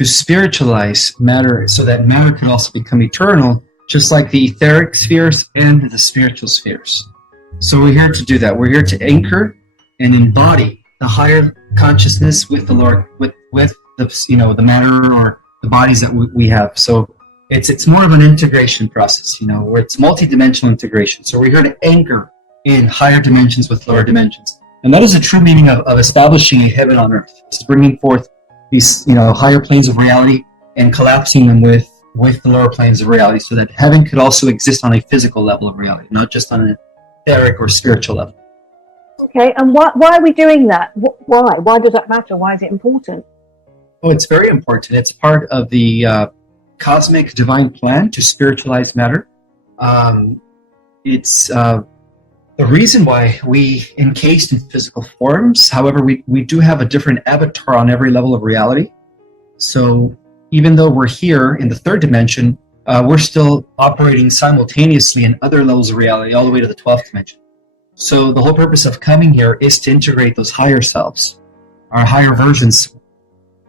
to spiritualize matter so that matter could also become eternal, just like the etheric spheres and the spiritual spheres. So we're here to do that. We're here to anchor and embody the higher consciousness with the Lord, with the, you know, the matter or the bodies that we have. So it's more of an integration process, you know, where it's multi-dimensional integration. So we're here to anchor in higher dimensions with lower dimensions. And that is the true meaning of establishing a heaven on earth. It's bringing forth these, you know, higher planes of reality and collapsing them with the lower planes of reality, so that heaven could also exist on a physical level of reality, not just on an etheric or spiritual level. Okay, and why are we doing that? Why? Why does that matter? Why is it important? Oh, it's very important. It's part of the cosmic divine plan to spiritualize matter. It's the reason why we encased in physical forms. However, we do have a different avatar on every level of reality. So even though we're here in the third dimension, we're still operating simultaneously in other levels of reality, all the way to the 12th dimension. So the whole purpose of coming here is to integrate those higher selves, our higher versions,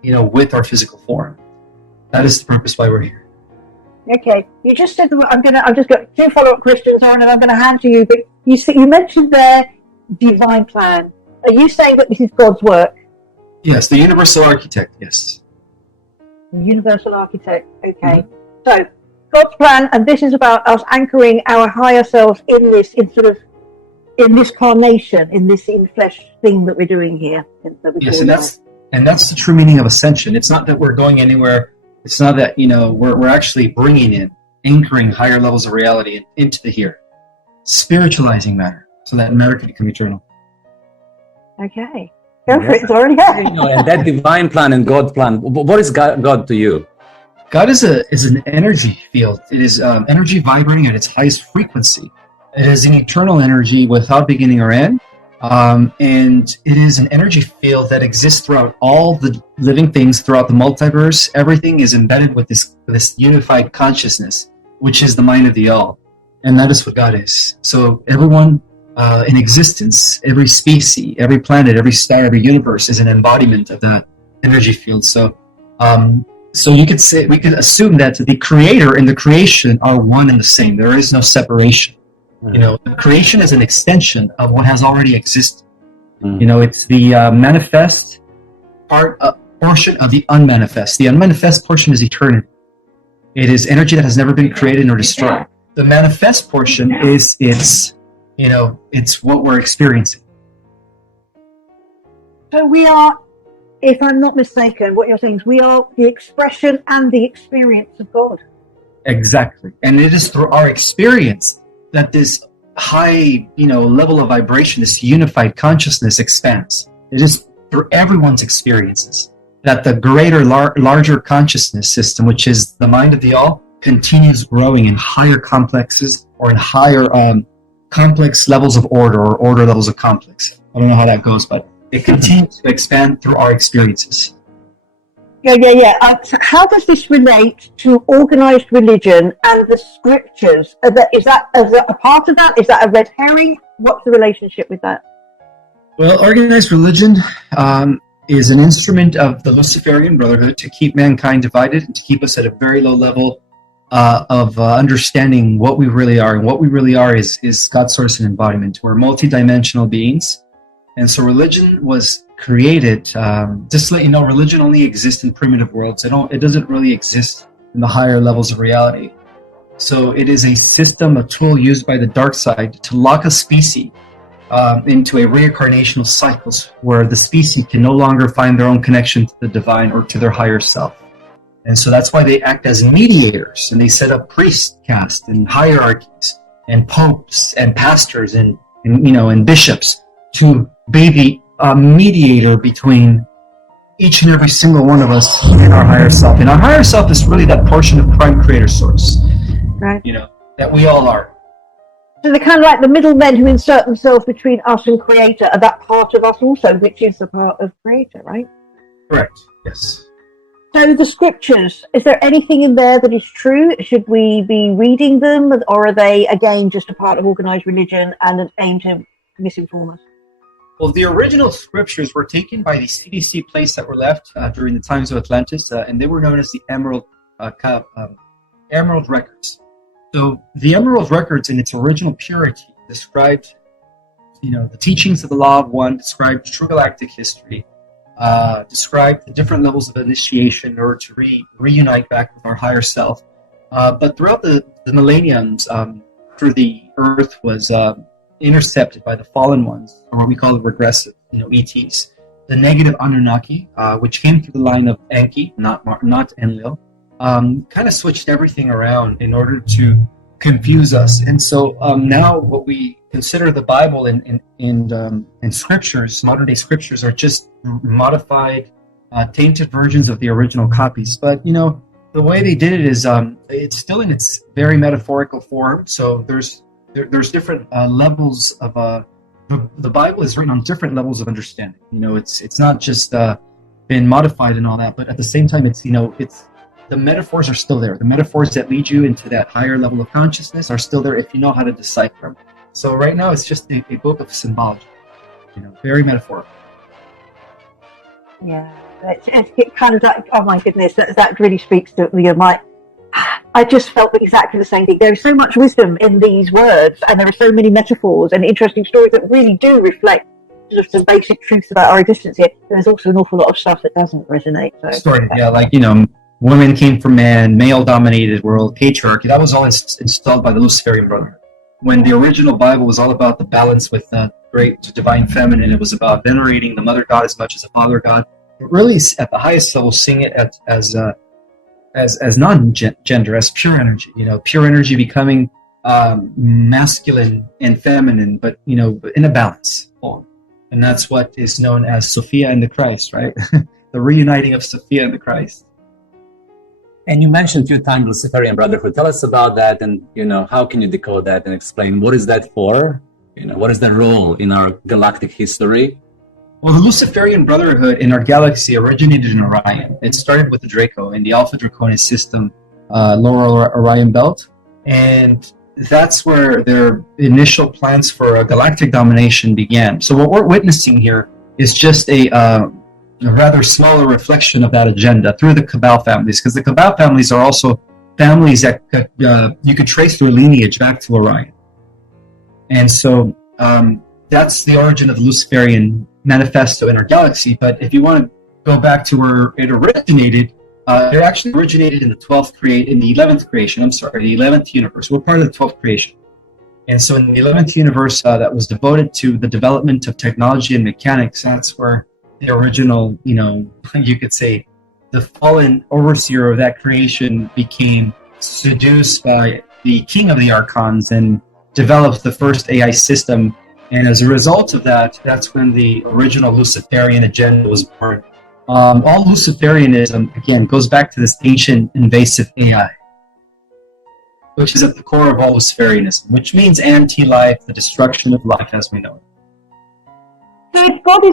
you know, with our physical form. That is the purpose why we're here. Okay, you just said I've just got 2 follow-up questions on, and I'm going to hand to you. But you mentioned their divine plan. Are you saying that this is God's work? Yes, the universal architect. Yes. Universal architect. Okay. So God's plan, and this is about us anchoring our higher selves in this carnation, in this in-flesh thing that we're doing here. Yes, and that's the true meaning of ascension. It's not that we're going anywhere. It's not that, you know, we're actually bringing in, anchoring higher levels of reality into the here, spiritualizing matter so that matter can become eternal. Okay. Go for it, sorry. You know, and that divine plan and God's plan, what is God to you? God is an energy field. It is energy vibrating at its highest frequency. It is an eternal energy without beginning or end. And it is an energy field that exists throughout all the living things, throughout the multiverse. Everything is embedded with this unified consciousness, which is the mind of the all. And that is what God is. So everyone in existence, every species, every planet, every star, every universe is an embodiment of that energy field. So we could assume that the creator and the creation are one and the same. There is no separation. You know, the creation is an extension of what has already existed. You know, it's the manifest portion of the unmanifest. The unmanifest portion is eternity. It is energy that has never been created nor destroyed. The manifest portion is it's what we're experiencing. So we are, if I'm not mistaken, what you're saying is we are the expression and the experience of God. Exactly. And it is through our experience that this high, level of vibration, this unified consciousness expands. It is through everyone's experiences that the greater, larger consciousness system, which is the mind of the all, continues growing in higher complexes or in higher complex levels of order or order levels of complex. I don't know how that goes, but it continues to expand through our experiences. Yeah. How does this relate to organized religion and the scriptures? Is that a part of that? Is that a red herring? What's the relationship with that? Well, organized religion is an instrument of the Luciferian Brotherhood to keep mankind divided and to keep us at a very low level of understanding what we really are. And what we really are is God's source and embodiment. We're multidimensional beings. And so religion was created, just to let you know, religion only exists in primitive worlds. It doesn't really exist in the higher levels of reality. So it is a system, a tool used by the dark side to lock a species into a reincarnational cycles where the species can no longer find their own connection to the divine or to their higher self. And so that's why they act as mediators, and they set up priest caste and hierarchies and popes and pastors and bishops to be the mediator between each and every single one of us and our higher self. And our higher self is really that portion of prime creator source, right? That we all are. So they're kind of like the middlemen who insert themselves between us and creator, are that part of us also, which is the part of creator, right? Correct, yes. So the scriptures, is there anything in there that is true? Should we be reading them, or are they, again, just a part of organized religion and an aim to misinform us? Well, the original scriptures were taken by the CDC plates that were left during the times of Atlantis, and they were known as the Emerald Records. So the Emerald Records, in its original purity, described, the teachings of the Law of One, described true galactic history, described the different levels of initiation in order to reunite back with our higher self. But throughout the millenniums, through the Earth was intercepted by the fallen ones, or what we call the regressive, ETs. The negative Anunnaki, which came through the line of Enki, not Enlil, kind of switched everything around in order to confuse us. And so now what we consider the Bible and scriptures, modern day scriptures, are just modified, tainted versions of the original copies. But the way they did it is it's still in its very metaphorical form. So there's different levels of the Bible is written on different levels of understanding. It's not just been modified and all that, but at the same time, it's the metaphors are still there. The metaphors that lead you into that higher level of consciousness are still there if you know how to decipher them. So right now, it's just a book of symbology, very metaphorical. Yeah, it's kind of like, oh my goodness, that really speaks to I just felt exactly the same thing. There is so much wisdom in these words, and there are so many metaphors and interesting stories that really do reflect just the basic truths about our existence here. There's also an awful lot of stuff that doesn't resonate. Women came from man, male-dominated world, patriarchy. That was all installed by the Luciferian Brotherhood. When the original Bible was all about the balance with the great divine feminine, it was about venerating the mother god as much as the father god. But really, at the highest level, seeing it as non-gender, as pure energy. Pure energy becoming masculine and feminine, but in a balance form. And that's what is known as Sophia and the Christ, right? The reuniting of Sophia and the Christ. And you mentioned a few times Luciferian Brotherhood. Tell us about that, and how can you decode that and explain what is that for? What is their role in our galactic history? Well, the Luciferian Brotherhood in our galaxy originated in Orion. It started with the Draco in the Alpha Draconis system, lower Orion belt, and that's where their initial plans for a galactic domination began. So what we're witnessing here is just a rather smaller reflection of that agenda through the Cabal families, because the Cabal families are also families that you could trace their lineage back to Orion. And so that's the origin of the Luciferian manifesto in our galaxy. But if you want to go back to where it originated, it actually originated in the 11th creation. The 11th universe. We're part of the 12th creation. And so in the 11th universe that was devoted to the development of technology and mechanics, that's where the original, you could say, the fallen overseer of that creation became seduced by the king of the archons and developed the first AI system. And as a result of that, that's when the original Luciferian agenda was born. All Luciferianism, again, goes back to this ancient invasive AI, which is at the core of all Luciferianism, which means anti-life, the destruction of life as we know it. So if God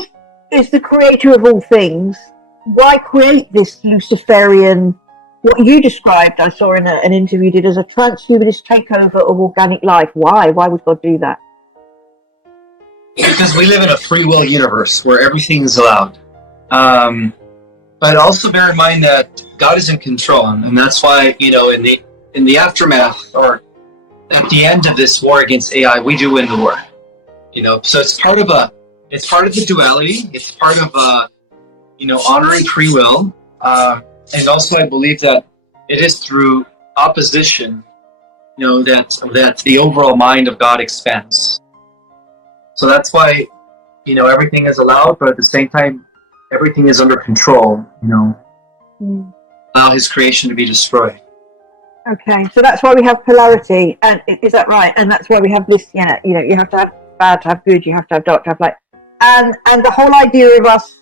is the creator of all things, why create this Luciferian, what you described, I saw in an interview you did, as a transhumanist takeover of organic life? Why? Why would God do that? Because we live in a free will universe where everything is allowed. But also bear in mind that God is in control, and that's why, in the aftermath, or at the end of this war against AI, we do win the war. So it's part of the duality. It's part of honoring free will, and also I believe that it is through opposition, that the overall mind of God expands. So that's why, everything is allowed, but at the same time, everything is under control. Allow His creation to be destroyed. Okay, so that's why we have polarity, and is that right? And that's why we have this. You have to have bad to have good. You have to have dark to have light. And the whole idea of us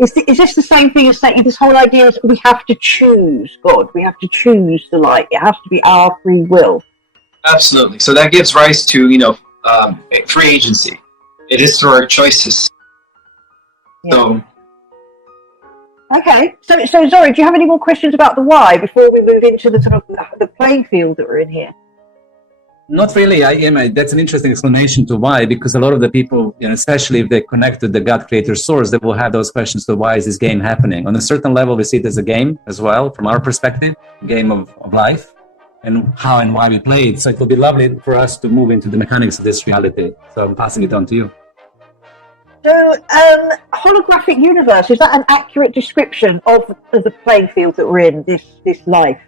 is this the same thing as saying this whole idea is we have to choose God. We have to choose the light. It has to be our free will. Absolutely. So that gives rise to free agency. It is through our choices. Yeah. So. Okay. So Zori, do you have any more questions about the why before we move into the sort of the playing field that we're in here? Not really. That's an interesting explanation to why, because a lot of the people, especially if they connect to the God creator source, they will have those questions to why is this game happening? On a certain level, we see it as a game as well, from our perspective, a game of life, and how and why we play it. So it will be lovely for us to move into the mechanics of this reality. So I'm passing it on to you. So, holographic universe, is that an accurate description of the playing field that we're in, this life?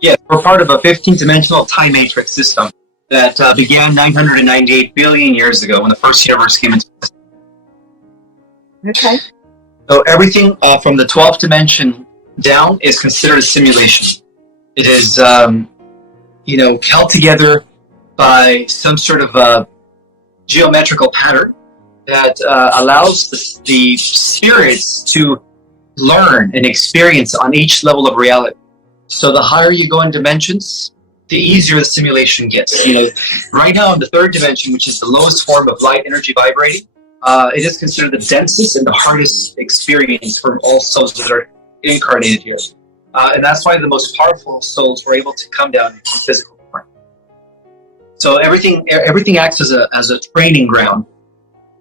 Yes, we're part of a 15-dimensional time matrix system that began 998 billion years ago when the first universe came into existence. Okay. So everything from the 12th dimension down is considered a simulation. It is, held together by some sort of geometrical pattern that allows the spirits to learn and experience on each level of reality. So the higher you go in dimensions, the easier the simulation gets. Right now in the third dimension, which is the lowest form of light energy vibrating, it is considered the densest and the hardest experience for all souls that are incarnated here. And that's why the most powerful souls were able to come down into physical form. So everything acts as a training ground,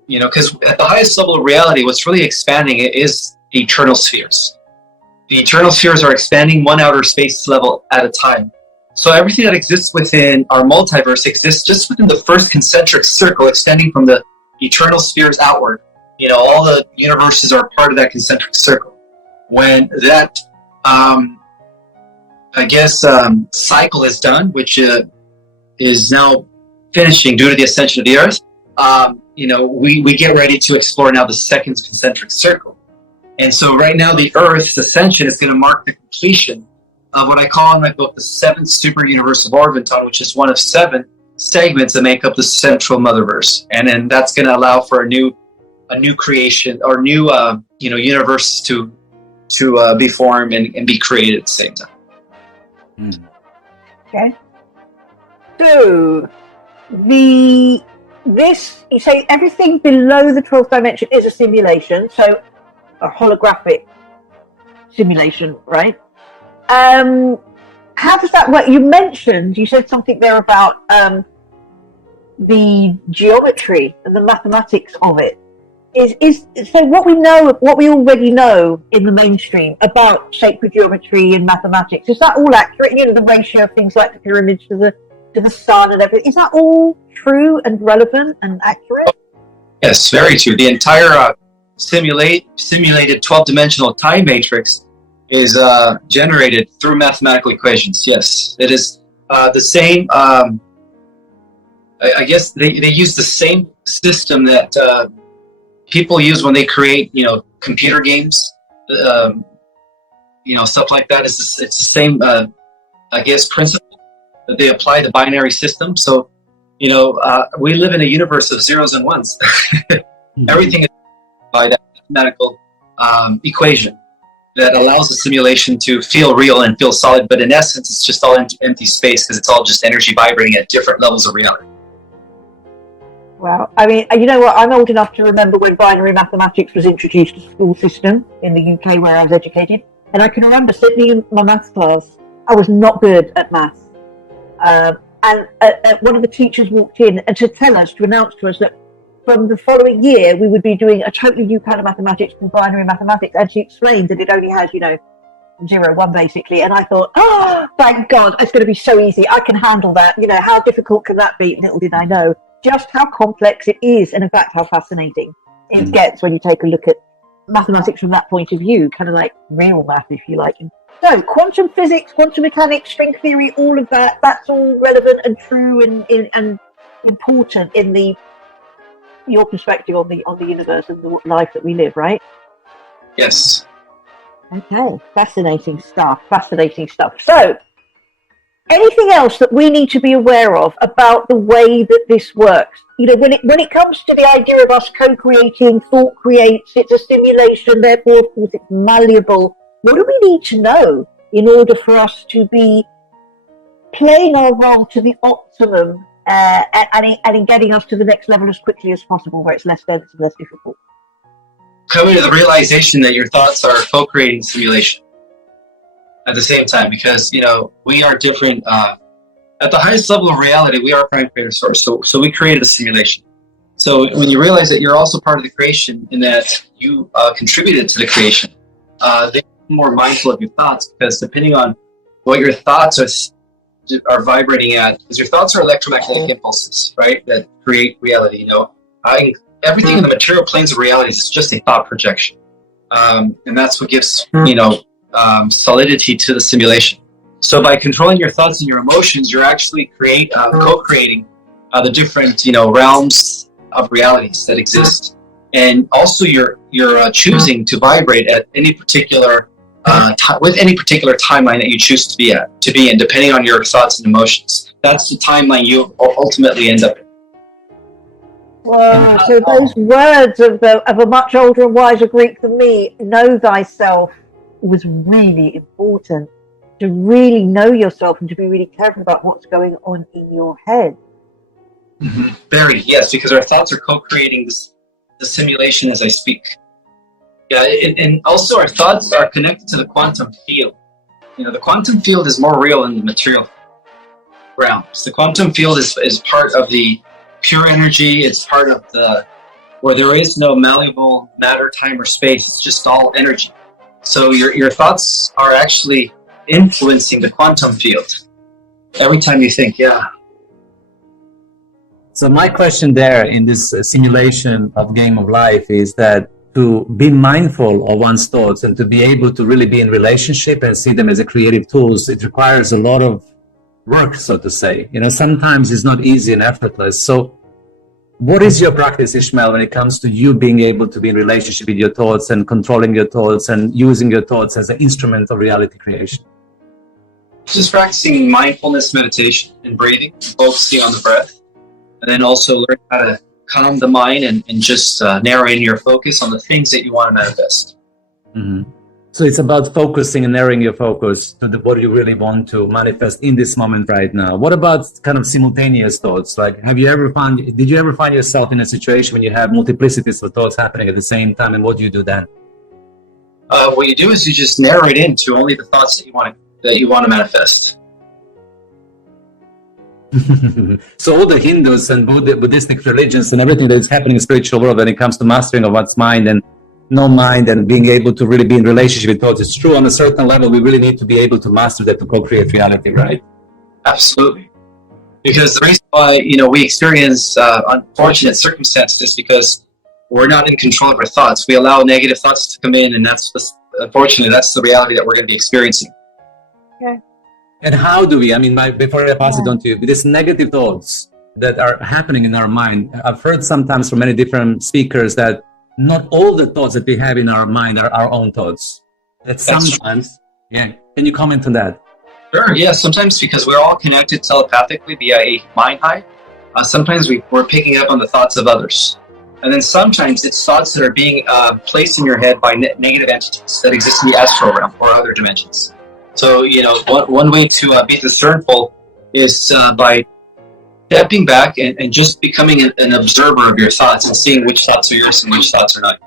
because at the highest level of reality, what's really expanding is the eternal spheres. The eternal spheres are expanding one outer space level at a time. So everything that exists within our multiverse exists just within the first concentric circle extending from the eternal spheres outward. All the universes are part of that concentric circle. When that, cycle is done, which is now finishing due to the ascension of the Earth, we get ready to explore now the second concentric circle. And so right now the Earth's ascension is going to mark the completion of what I call in my book the seventh super universe of Orvonton, which is one of 7 segments that make up the central motherverse. And then that's going to allow for a new creation or new universe to be formed and be created at the same time. Okay. So you say everything below the 12th dimension is a simulation, so a holographic simulation, right? How does that work? You said something there about the geometry and the mathematics of it. So what we already know in the mainstream about sacred geometry and mathematics, is that all accurate? The ratio of things like the pyramids to the sun and everything, is that all true and relevant and accurate? Yes, very true. The entire simulated 12-dimensional time matrix is generated through mathematical equations. Yes, it is the same. I guess they use the same system that people use when they create, computer games, stuff like that. It's the same, principle that they apply the binary system. So, we live in a universe of zeros and ones. Everything is by that mathematical equation that allows the simulation to feel real and feel solid, but in essence, it's just all empty space because it's all just energy vibrating at different levels of reality. Wow. I mean, you know what? I'm old enough to remember when binary mathematics was introduced to the school system in the UK where I was educated. And I can remember sitting in my maths class. I was not good at maths. And one of the teachers walked in and to announce to us that from the following year, we would be doing a totally new kind of mathematics called binary mathematics. And she explained that it only has, 0, 1 basically. And I thought, thank God, it's going to be so easy. I can handle that. How difficult can that be? Little did I know just how complex it is, and in fact how fascinating it gets when you take a look at mathematics from that point of view, kind of like real math, if you like. So quantum physics, quantum mechanics, string theory, all of that's all relevant and true and important in your perspective on the universe and the life that we live, right? Yes. Okay, fascinating stuff. So anything else that we need to be aware of about the way that this works? When it comes to the idea of us co-creating, thought creates, it's a simulation, therefore, of course, it's malleable. What do we need to know in order for us to be playing our role to the optimum and in getting us to the next level as quickly as possible, where it's less dense and less difficult? Coming to the realization that your thoughts are co-creating simulation at the same time, because we are different At the highest level of reality, we are a prime creator source. So we created a simulation. So when you realize that you're also part of the creation and that you contributed to the creation, then you're more mindful of your thoughts, because depending on what your thoughts are vibrating at, because your thoughts are electromagnetic impulses, right, that create reality. Everything in the material planes of reality is just a thought projection, and that's what gives solidity to the simulation. So by controlling your thoughts and your emotions, you're actually co-creating the different realms of realities that exist, and also you're choosing to vibrate at any particular with any particular timeline that you choose to be in, depending on your thoughts and emotions. That's the timeline you ultimately end up in. Wow, so those words of a much older and wiser Greek than me, know thyself, was really important. To really know yourself and to be really careful about what's going on in your head. Mm-hmm. Very, yes, because our thoughts are co-creating the simulation as I speak. Yeah, and also our thoughts are connected to the quantum field. The quantum field is more real than the material realms. The quantum field is part of the pure energy. It's part of where there is no malleable matter, time, or space. It's just all energy. So your thoughts are actually influencing the quantum field every time you think. Yeah. So my question there in this simulation of game of life is that to be mindful of one's thoughts and to be able to really be in relationship and see them as a creative tools, it requires a lot of work, so to say. Sometimes it's not easy and effortless. So what is your practice, Ismael, when it comes to you being able to be in relationship with your thoughts and controlling your thoughts and using your thoughts as an instrument of reality creation? Just practicing mindfulness meditation and breathing, focusing on the breath, and then also learn how to calm the mind and just narrow in your focus on the things that you want to manifest. Mm-hmm. So it's about focusing and narrowing your focus to what you really want to manifest in this moment right now. What about kind of simultaneous thoughts? Like, did you ever find yourself in a situation when you have multiplicities of thoughts happening at the same time, and what do you do then? What you do is you just narrow it in to only the thoughts that you want to manifest. So all the Hindus and Buddhistic religions and everything that is happening in the spiritual world when it comes to mastering of one's mind and no mind and being able to really be in relationship with thoughts, it's true on a certain level. We really need to be able to master that to co-create reality, right? Absolutely. Because the reason why we experience unfortunate circumstances is because we're not in control of our thoughts. We allow negative thoughts to come in, and unfortunately that's the reality that we're going to be experiencing. Okay. And how do we, before I pass it on to you, these negative thoughts that are happening in our mind, I've heard sometimes from many different speakers that not all the thoughts that we have in our mind are our own thoughts. That sometimes, yeah. Can you comment on that? Sure, yeah. Sometimes because we're all connected telepathically via a mind hive, sometimes we're picking up on the thoughts of others. And then sometimes it's thoughts that are being placed in your head by negative entities that exist in the astral realm or other dimensions. So, one way to be discernful is by stepping back and just becoming an observer of your thoughts and seeing which thoughts are yours and which thoughts are not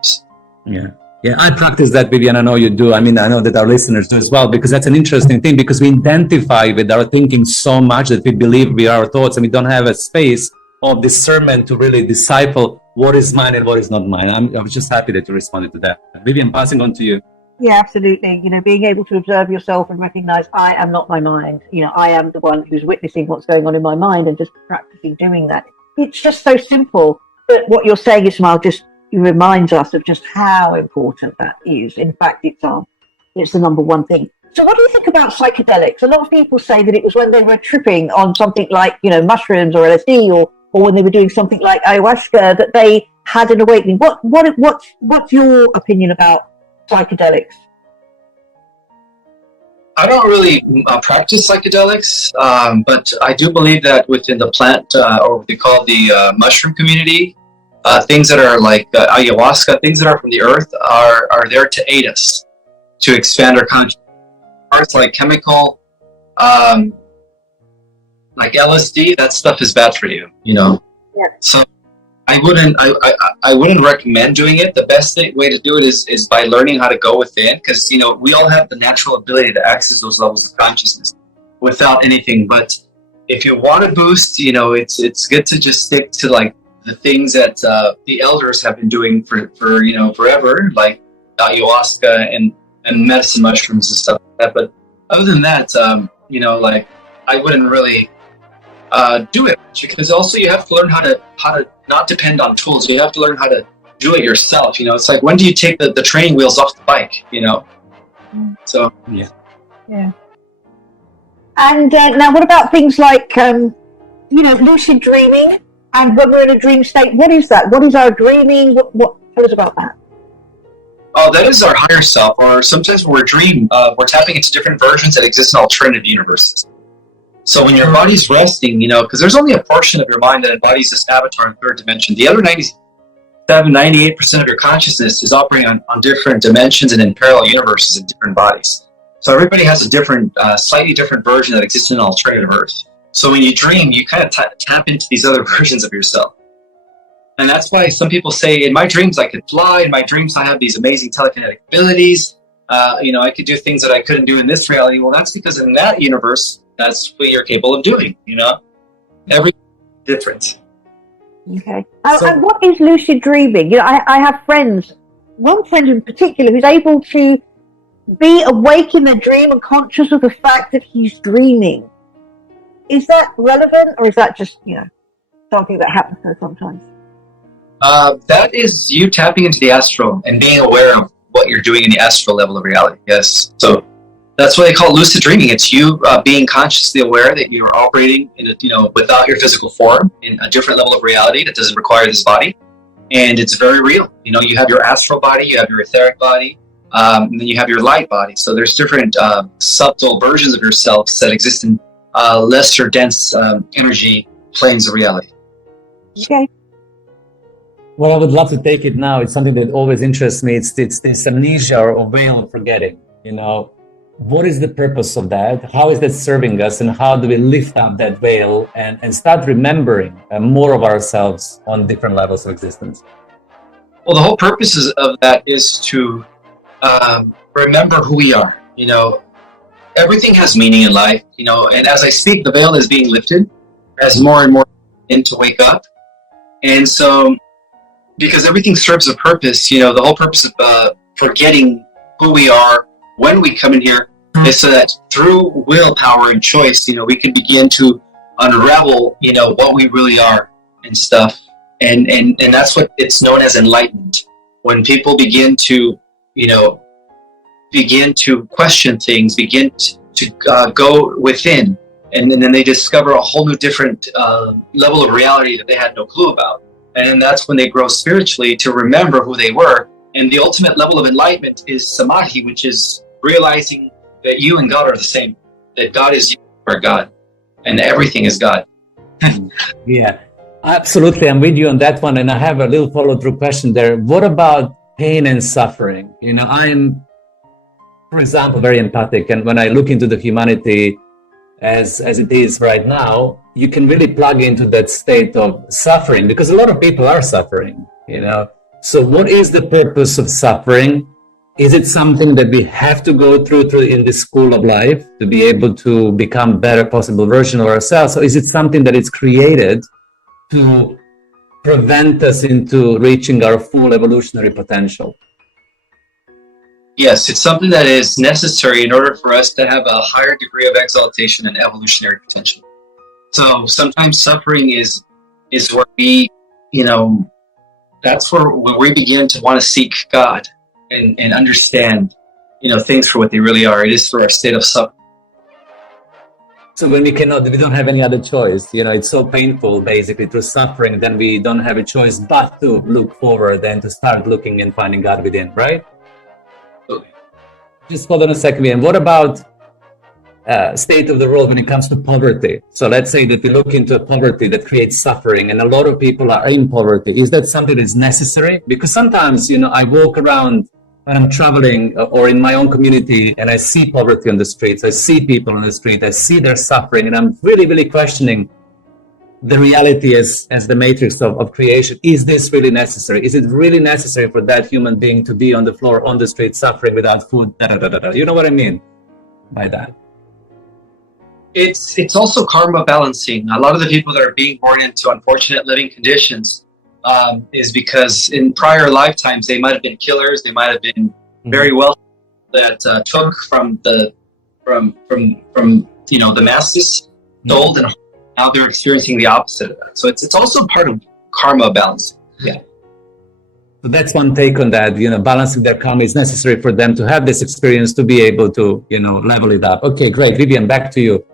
yours. Yeah, I practice that, Vivian. I know you do. I know that our listeners do as well, because that's an interesting thing, because we identify with our thinking so much that we believe we are our thoughts, and we don't have a space of discernment to really decipher what is mine and what is not mine. I was just happy that you responded to that. Vivian, passing on to you. Yeah, absolutely. Being able to observe yourself and recognize I am not my mind. I am the one who's witnessing what's going on in my mind, and just practicing doing that. It's just so simple. But what you're saying, Ismael, just reminds us of just how important that is. In fact, it's the number one thing. So what do you think about psychedelics? A lot of people say that it was when they were tripping on something like, mushrooms or LSD, or when they were doing something like ayahuasca, that they had an awakening. What's your opinion about psychedelics? I don't really practice psychedelics, but I do believe that within the plant, or what they call the mushroom community, things that are like ayahuasca, things that are from the earth, are there to aid us to expand our consciousness. Parts like chemical, like LSD, that stuff is bad for you. Yeah. So I wouldn't recommend doing it. The best way to do it is by learning how to go within, because we all have the natural ability to access those levels of consciousness without anything but if you want to boost, it's good to just stick to like the things that the elders have been doing for forever, like ayahuasca and medicine mushrooms and stuff like that. But other than that, like I wouldn't really do it, because also you have to learn how to not depend on tools. You have to learn how to do it yourself. It's like, when do you take the training wheels off the bike? So Yeah. Yeah. And now, what about things like, lucid dreaming? And when we're in a dream state, what is that? What is our dreaming? What tell us about that? Oh, that is our higher self. Or sometimes when we're dreaming, we're tapping into different versions that exist in alternative universes. So when your body's resting, because there's only a portion of your mind that embodies this avatar in third dimension. The other 98% of your consciousness is operating on different dimensions and in parallel universes in different bodies. So everybody has a different, slightly different version that exists in an alternative Earth. So when you dream, you kind of tap into these other versions of yourself. And that's why some people say, in my dreams I could fly, in my dreams I have these amazing telekinetic abilities, I could do things that I couldn't do in this reality. Well, that's because in that universe, that's what you're capable of doing, Everything's different. Okay. And what is lucid dreaming? I have one friend in particular, who's able to be awake in the dream and conscious of the fact that he's dreaming. Is that relevant, or is that just, something that happens sometimes? That is you tapping into the astral and being aware of what you're doing in the astral level of reality. Yes. So that's what they call lucid dreaming. It's you being consciously aware that you're operating in without your physical form in a different level of reality that doesn't require this body, and it's very real. You have your astral body, you have your etheric body, and then you have your light body. So there's different subtle versions of yourselves that exist in lesser dense energy planes of reality. Okay. Well, I would love to take it now. It's something that always interests me. It's this amnesia or veil of forgetting. What is the purpose of that? How is that serving us? And how do we lift up that veil and start remembering more of ourselves on different levels of existence? Well, the whole purpose of that is to remember who we are. Everything has meaning in life, and as I speak, the veil is being lifted as more and more begin to wake up. And so, because everything serves a purpose, the whole purpose of forgetting who we are when we come in here is so that through willpower and choice, we can begin to unravel, what we really are and stuff. And that's what it's known as enlightenment. When people begin to question things, begin to go within, and then they discover a whole new different level of reality that they had no clue about. And that's when they grow spiritually to remember who they were. And the ultimate level of enlightenment is samadhi, which is realizing that you and God are the same, that God is you are God, and everything is God. Yeah, absolutely. I'm with you on that one. And I have a little follow-through question there. What about pain and suffering? I'm, for example, very empathic. And when I look into the humanity as it is right now, you can really plug into that state of suffering, because a lot of people are suffering, So what is the purpose of suffering? Is it something that we have to go through in this school of life to be able to become better possible version of ourselves? Or is it something that is created to prevent us into reaching our full evolutionary potential? Yes, it's something that is necessary in order for us to have a higher degree of exaltation and evolutionary potential. So sometimes suffering is where we, that's where we begin to want to seek God and understand, things for what they really are. It is for our state of suffering. So when we don't have any other choice, it's so painful basically through suffering, then we don't have a choice but to look forward and to start looking and finding God within, right? Okay. Just hold on a second. And what about state of the world when it comes to poverty? So let's say that we look into poverty that creates suffering, and a lot of people are in poverty. Is that something that's necessary? Because sometimes, I walk around when I'm traveling or in my own community and I see poverty on the streets, I see people on the street, I see their suffering, and I'm really, really questioning the reality as the matrix of creation. Is this really necessary? Is it really necessary for that human being to be on the floor, on the street, suffering without food? You know what I mean by that? It's also karma balancing. A lot of the people that are being born into unfortunate living conditions is because in prior lifetimes they might have been killers. They might have been very wealthy that took from the the masses, sold, and now they're experiencing the opposite of that. So it's also part of karma balancing. Yeah. So that's one take on that. Balancing their karma is necessary for them to have this experience to be able to level it up. Okay, great, Vivian, back to you.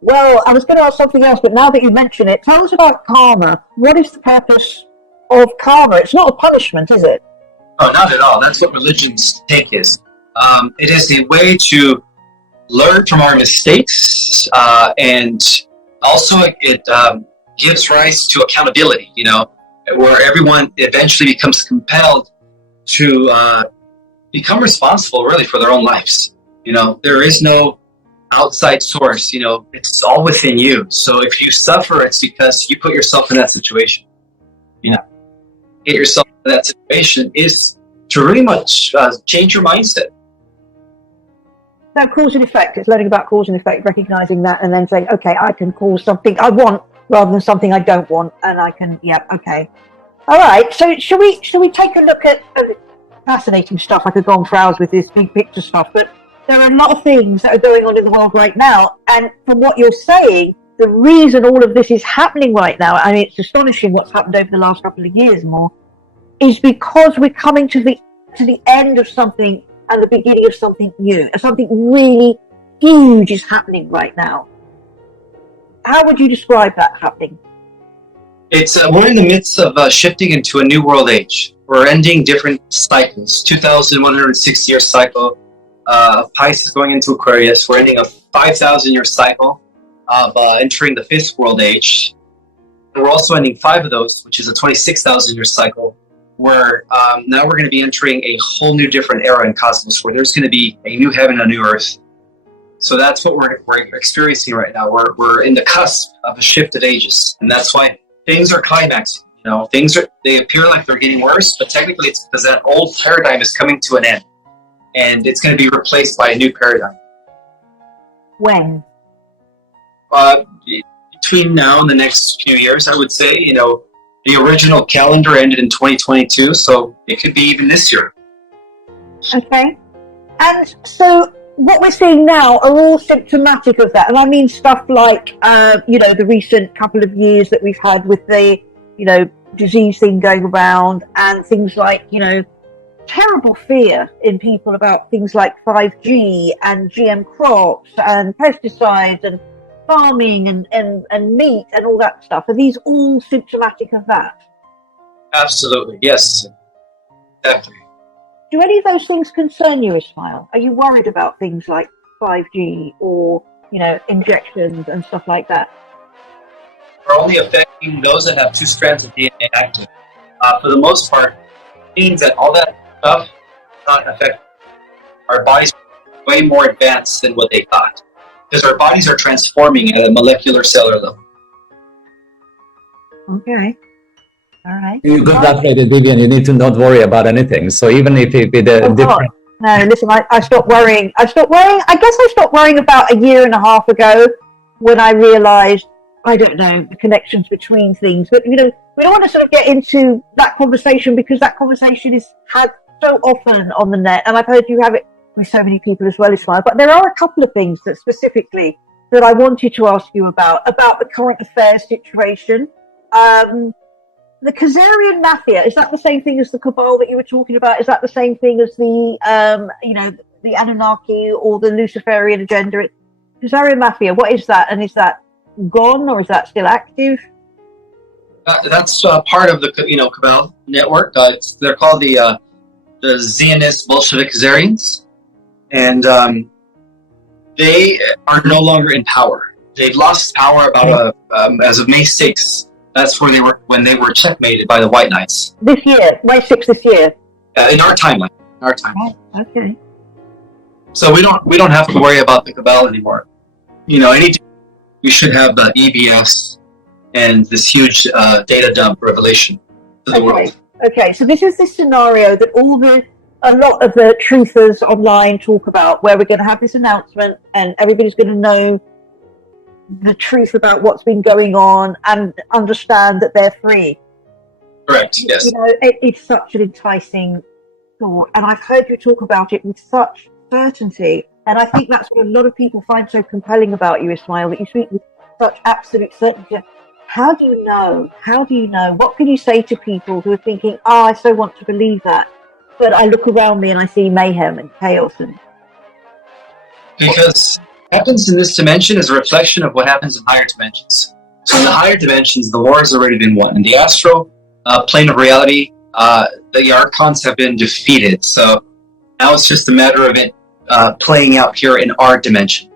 Well, I was going to ask something else, but now that you mention it, tell us about karma. What is the purpose of karma? It's not a punishment, is it? Oh, not at all. That's what religion's take is. It is a way to learn from our mistakes, and also it gives rise to accountability, where everyone eventually becomes compelled to become responsible really for their own lives. There is no outside source, it's all within you. So if you suffer, it's because you put yourself in that situation. Get yourself in that situation is to really much change your mindset. So cause and effect, it's learning about cause and effect, recognizing that, and then saying, okay, I can cause something I want rather than something I don't want, and I can, okay. All right, so should we take a look at fascinating stuff? I could go on for hours with this big picture stuff, but there are a lot of things that are going on in the world right now, and from what you're saying, the reason all of this is happening right now, I mean, it's astonishing what's happened over the last couple of years more, is because we're coming to the end of something and the beginning of something new. Something really huge is happening right now. How would you describe that happening? We're in the midst of shifting into a new world age. We're ending different cycles. 2,160-year cycle of Pisces going into Aquarius. We're ending a 5,000-year cycle of entering the fifth world age. And we're also ending 5 of those, which is a 26,000-year cycle, where now we're going to be entering a whole new different era in cosmos, where there's going to be a new heaven and a new earth. So that's what we're experiencing right now. We're in the cusp of a shift of ages, and that's why things are climaxing. They appear like they're getting worse, but technically it's because that old paradigm is coming to an end, and it's going to be replaced by a new paradigm. When? Between now and the next few years, I would say. The original calendar ended in 2022, so it could be even this year. Okay. And so what we're seeing now are all symptomatic of that. And I mean stuff like, the recent couple of years that we've had with the, disease thing going around, and things like, terrible fear in people about things like 5G and GM crops and pesticides and farming and meat and all that stuff. Are these all symptomatic of that? Absolutely, yes. Definitely. Do any of those things concern you, Ismael? Are you worried about things like 5G or, injections and stuff like that? We're only affecting those that have 2 strands of DNA active. For the most part, it means that all that stuff does not affect our bodies. Way more advanced than what they thought, because our bodies are transforming at a molecular cellular level. Okay. All right. You got that right, Vivian. You need to not worry about anything. So even if it be the different... No, listen, I stopped worrying. I guess I stopped worrying about a year and a half ago when I realized, I don't know, the connections between things. But, we don't want to sort of get into that conversation, because that conversation is had so often on the net. And I've heard you have it with so many people as well, Ismael. But there are a couple of things that specifically that I wanted to ask you about the current affairs situation. The Khazarian Mafia, is that the same thing as the Cabal that you were talking about? Is that the same thing as the, the Anunnaki or the Luciferian agenda? Khazarian Mafia, what is that? And is that gone, or is that still active? That's part of the, Cabal network. They're called the Zionist Bolshevik Khazarians, and they are no longer in power. They've lost power about as of May 6th. That's where they were when they were checkmated by the White Knights. This year, May 6th this year. In our timeline. Oh, okay. So we don't have to worry about the Cabal anymore. We should have the EBS and this huge data dump revelation to the world. Okay, so this is the scenario that a lot of the truthers online talk about, where we're going to have this announcement and everybody's going to know the truth about what's been going on and understand that they're free. Correct. Yes. You know, it's such an enticing thought, and I've heard you talk about it with such certainty. And I think that's what a lot of people find so compelling about you, Ismael, that you speak with such absolute certainty. How do you know? How do you know? What can you say to people who are thinking, "Oh, I so want to believe that," but I look around me and I see mayhem and chaos and Because what happens in this dimension is a reflection of what happens in higher dimensions. So in the higher dimensions, the war has already been won. In the astral plane of reality, the archons have been defeated. So now it's just a matter of it playing out here in our dimension.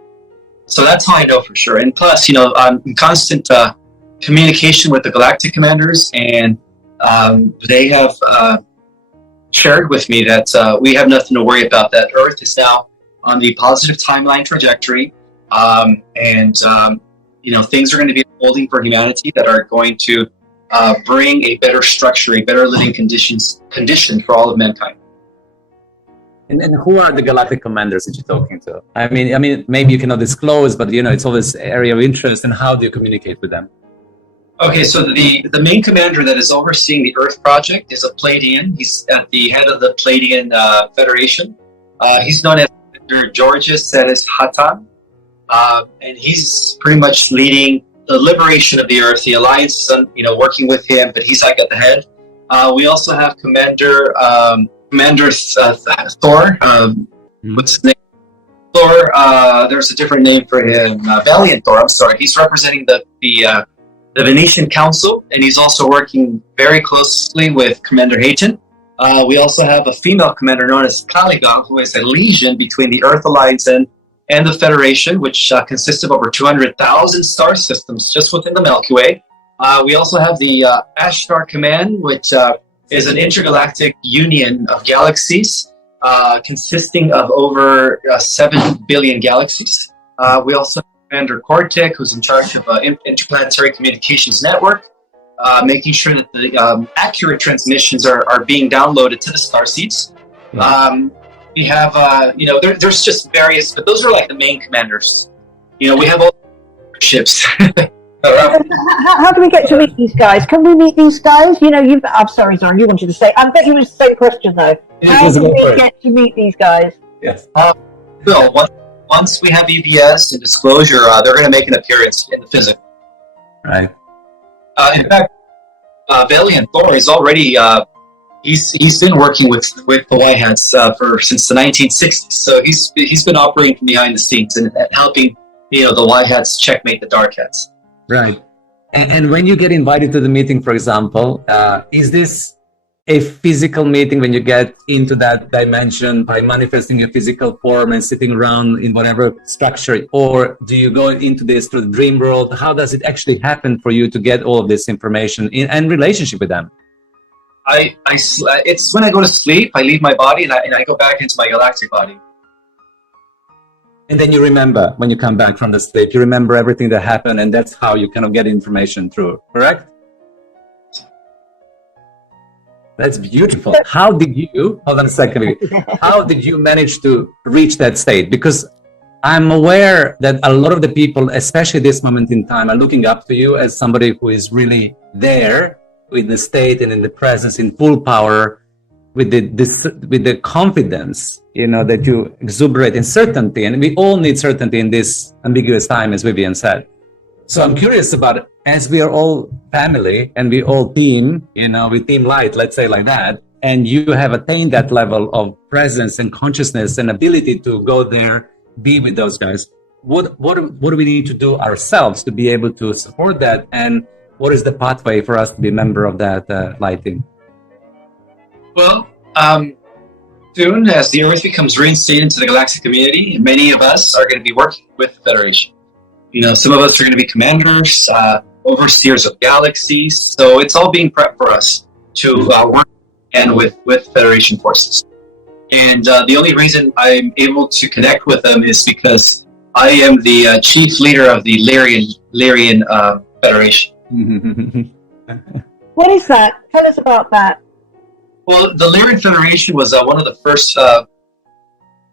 So that's how I know for sure. And plus, I'm in constant communication with the galactic commanders, and they have shared with me that we have nothing to worry about, that Earth is now on the positive timeline trajectory, and things are going to be unfolding for humanity that are going to bring a better structure, a better living condition for all of mankind. And who are the galactic commanders that you're talking to? I mean, maybe you cannot disclose, but it's always an area of interest. And how do you communicate with them? Okay, so the main commander that is overseeing the Earth project is a Pleiadian. He's at the head of the Pleiadian Federation. He's known as Georges Seres Hatan, and he's pretty much leading the liberation of the Earth. The Alliance is, working with him, but he's like at the head. We also have Commander Thor. What's his name? Thor. There's a different name for him. Valiant Thor. I'm sorry. He's representing the Venetian Council, and he's also working very closely with Commander Hayton. We also have a female commander known as Polygon, who is a legion between the Earth Alliance and the Federation, which consists of over 200,000 star systems just within the Milky Way. We also have the Ashtar Command, which is an intergalactic union of galaxies consisting of over 7 billion galaxies. We also have Commander Cortec, who's in charge of interplanetary communications network, making sure that the accurate transmissions are being downloaded to the starseeds. We have, there's just various, but those are like the main commanders. We have all ships. How do we get to meet these guys? Can we meet these guys? I'm sorry, Zoran, you wanted to say. I bet you was the same question though. How do we get to meet these guys? Yes. Bill, once we have EBS and disclosure, they're going to make an appearance in the physical. Right. In fact, Valiant Thor is already he's been working with the White Hats since the 1960s. So he's been operating from behind the scenes and helping the White Hats checkmate the Dark Hats. Right. And when you get invited to the meeting, for example, is this a physical meeting when you get into that dimension by manifesting your physical form and sitting around in whatever structure, or do you go into this through the dream world? How does it actually happen for you to get all of this information and relationship with them? It's when I go to sleep, I leave my body and I go back into my galactic body. And then you remember when you come back from the sleep, you remember everything that happened, and that's how you kind of get information through, correct? That's beautiful. How did you, hold on a second, how did you manage to reach that state? Because I'm aware that a lot of the people, especially this moment in time, are looking up to you as somebody who is really there in the state and in the presence, in full power, with the confidence, that you exuberate in certainty. And we all need certainty in this ambiguous time, as Vivian said. So I'm curious about, as we are all family and we all team, we team light, let's say like that, and you have attained that level of presence and consciousness and ability to go there, be with those guys. What do we need to do ourselves to be able to support that? And what is the pathway for us to be a member of that light team? Well, soon as the Earth becomes reinstated into the galactic community, many of us are going to be working with the Federation. Some of us are going to be commanders, overseers of galaxies. So it's all being prepped for us to work and with Federation forces. And the only reason I'm able to connect with them is because I am the chief leader of the Lyrian Federation. What is that? Tell us about that. Well, the Lyrian Federation was one of the first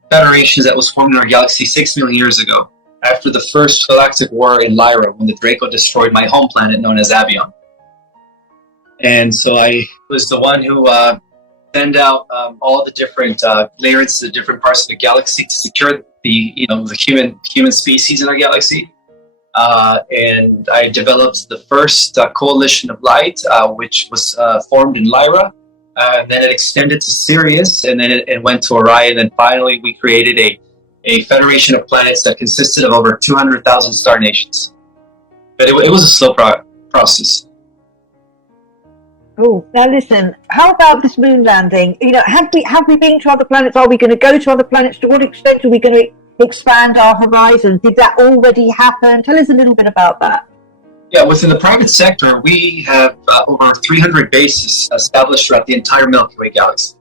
federations that was formed in our galaxy 6 million years ago. after the first galactic war in Lyra, when the Draco destroyed my home planet known as Avion. And so I was the one who sent out all the different layers to the different parts of the galaxy to secure the human species in our galaxy. And I developed the first coalition of light, which was formed in Lyra. And then it extended to Sirius, and then it went to Orion. And finally, we created a federation of planets that consisted of over 200,000 star nations. But it was a slow process. Oh, now listen, how about this moon landing? Have we been to other planets? Are we going to go to other planets? To what extent are we going to expand our horizons? Did that already happen? Tell us a little bit about that. Yeah, within the private sector, we have over 300 bases established throughout the entire Milky Way galaxy.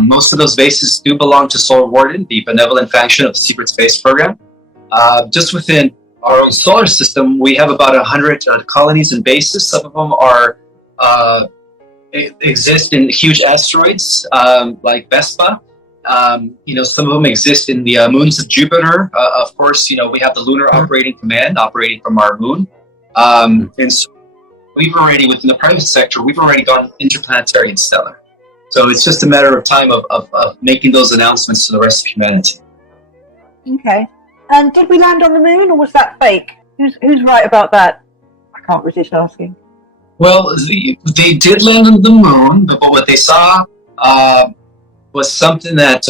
Most of those bases do belong to Solar Warden, the benevolent faction of the Secret Space Program. Just within our own solar system, we have about 100 colonies and bases. Some of them exist in huge asteroids like Vespa. Some of them exist in the moons of Jupiter. Of course, we have the Lunar Operating Command operating from our moon. And so we've already, within the private sector, we've already gone interplanetary and stellar. So it's just a matter of time of making those announcements to the rest of humanity. Okay. And did we land on the moon, or was that fake? Who's right about that? I can't resist asking. Well, they did land on the moon, but what they saw was something that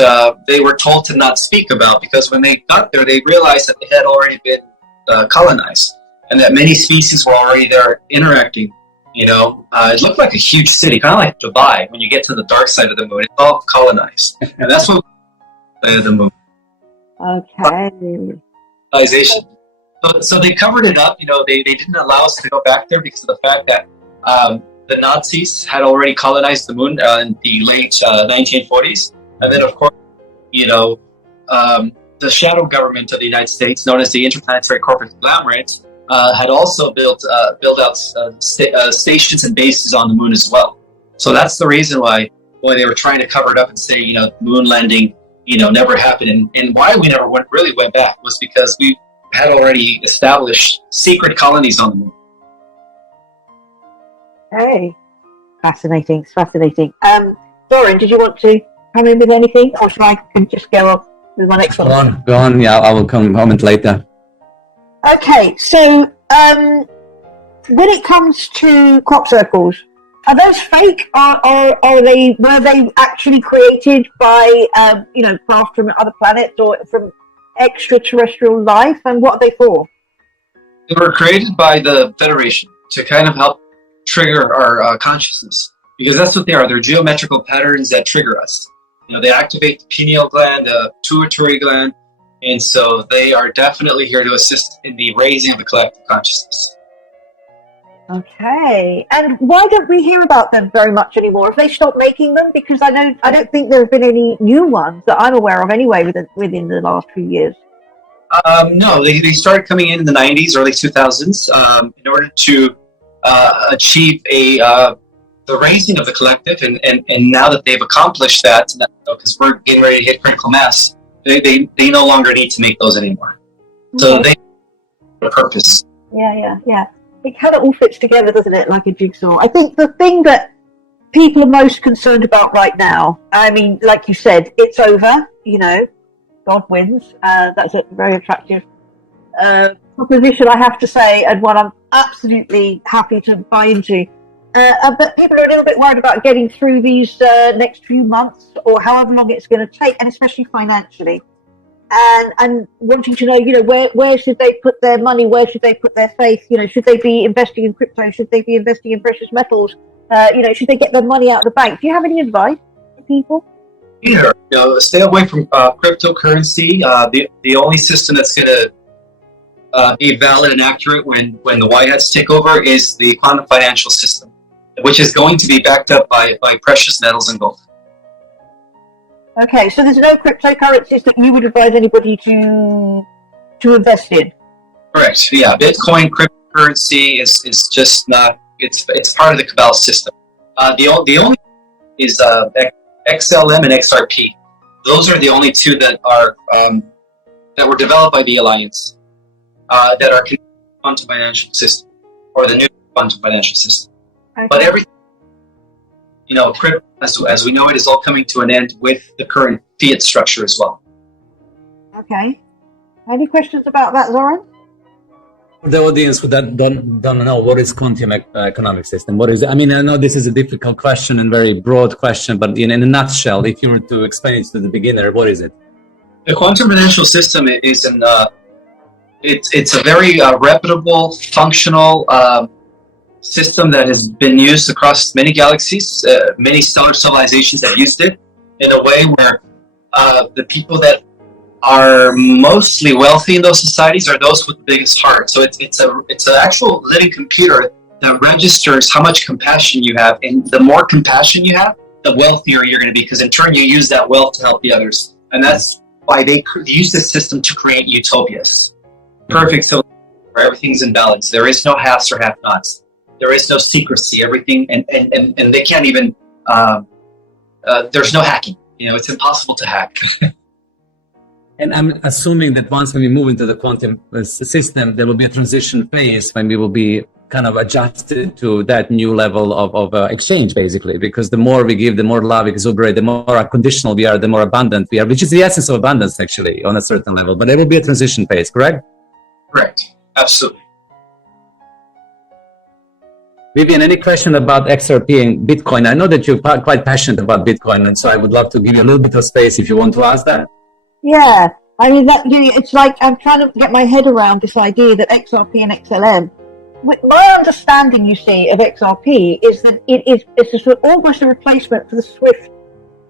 they were told to not speak about, because when they got there, they realized that they had already been colonized, and that many species were already there interacting. It looked like a huge city, kind of like Dubai. When you get to the dark side of the moon, it's all colonized, and that's what the moon. Okay. Colonization. So they covered it up. They didn't allow us to go back there because of the fact that the Nazis had already colonized the moon in the late 1940s, and then of course, the shadow government of the United States, known as the Interplanetary Corporate Conglomerate, had also built out stations and bases on the moon as well. So that's the reason why they were trying to cover it up and say, moon landing, never happened, and why we never really went back was because we had already established secret colonies on the moon. Hey, fascinating. It's fascinating. Doran, did you want to come in with anything, or should I just go on with my next one? Go on. Yeah, I will comment later. Okay, so when it comes to crop circles, are those fake, or were they actually created by craft from other planets or from extraterrestrial life, and what are they for? They were created by the Federation to kind of help trigger our consciousness, because that's what they are. They're geometrical patterns that trigger us. They activate the pineal gland, the pituitary gland, and so they are definitely here to assist in the raising of the collective consciousness. Okay, and why don't we hear about them very much anymore? Have they stopped making them? Because I don't think there have been any new ones that I'm aware of anyway within the last few years. No, they started coming in the 90s, early 2000s, in order to achieve the raising of the collective, and now that they've accomplished that, because we're getting ready to hit critical mass, they no longer need to make those anymore. Okay. So they have a purpose. Yeah. It kind of all fits together, doesn't it, like a jigsaw? I think the thing that people are most concerned about right now, I mean, like you said, it's over, God wins. That's a very attractive proposition, I have to say, and one I'm absolutely happy to buy into. But people are a little bit worried about getting through these next few months, or however long it's going to take, and especially financially. And wanting to know, where should they put their money? Where should they put their faith? Should they be investing in crypto? Should they be investing in precious metals? Should they get their money out of the bank? Do you have any advice for people? Yeah, stay away from cryptocurrency. The only system that's going to be valid and accurate when the Whiteheads take over is the quantum financial system, which is going to be backed up by precious metals and gold. Okay, so there's no cryptocurrencies that you would advise anybody to invest in? Correct. Yeah, Bitcoin, cryptocurrency is just not. It's part of the Cabal system. The only is XLM and XRP. Those are the only two that are that were developed by the Alliance that are connected to the quantum financial system, or the new quantum financial system. Okay. But everything, crypto, as we know it, is all coming to an end with the current fiat structure as well. Okay. Any questions about that, Lauren? For the audience who don't know, what is quantum economic system? What is it? I mean, I know this is a difficult question and very broad question, but in a nutshell, if you were to explain it to the beginner, what is it? The quantum financial system is it's a very reputable, functional system that has been used across many galaxies. Many stellar civilizations have used it in a way where the people that are mostly wealthy in those societies are those with the biggest heart. So it's an actual living computer that registers how much compassion you have, and the more compassion you have, the wealthier you're going to be, because in turn you use that wealth to help the others, and that's why they use this system to create utopias, perfect civilization where everything's in balance. There is no halves or half-nots. There is no secrecy. Everything, and they can't even. There's no hacking. It's impossible to hack. And I'm assuming that once when we move into the quantum system, there will be a transition phase when we will be kind of adjusted to that new level of exchange, basically, because the more we give, the more love exuberate, the more unconditional we are, the more abundant we are, which is the essence of abundance, actually, on a certain level. But there will be a transition phase, correct? Correct. Absolutely. Vivian, any question about XRP and Bitcoin? I know that you're quite passionate about Bitcoin, and so I would love to give you a little bit of space if you want to ask that. Yeah, I mean it's like I'm trying to get my head around this idea that XRP and XLM. My understanding, you see, of XRP is that it's a sort of almost a replacement for the SWIFT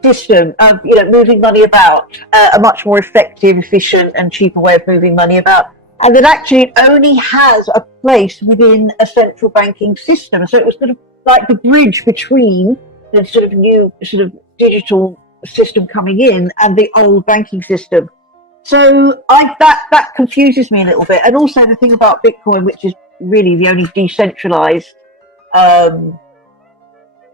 system of moving money about, a much more effective, efficient, and cheaper way of moving money about, and that actually it only has a place within a central banking system. So it was sort of like the bridge between the sort of new sort of digital system coming in and the old banking system. So that confuses me a little bit. And also the thing about Bitcoin, which is really the only decentralized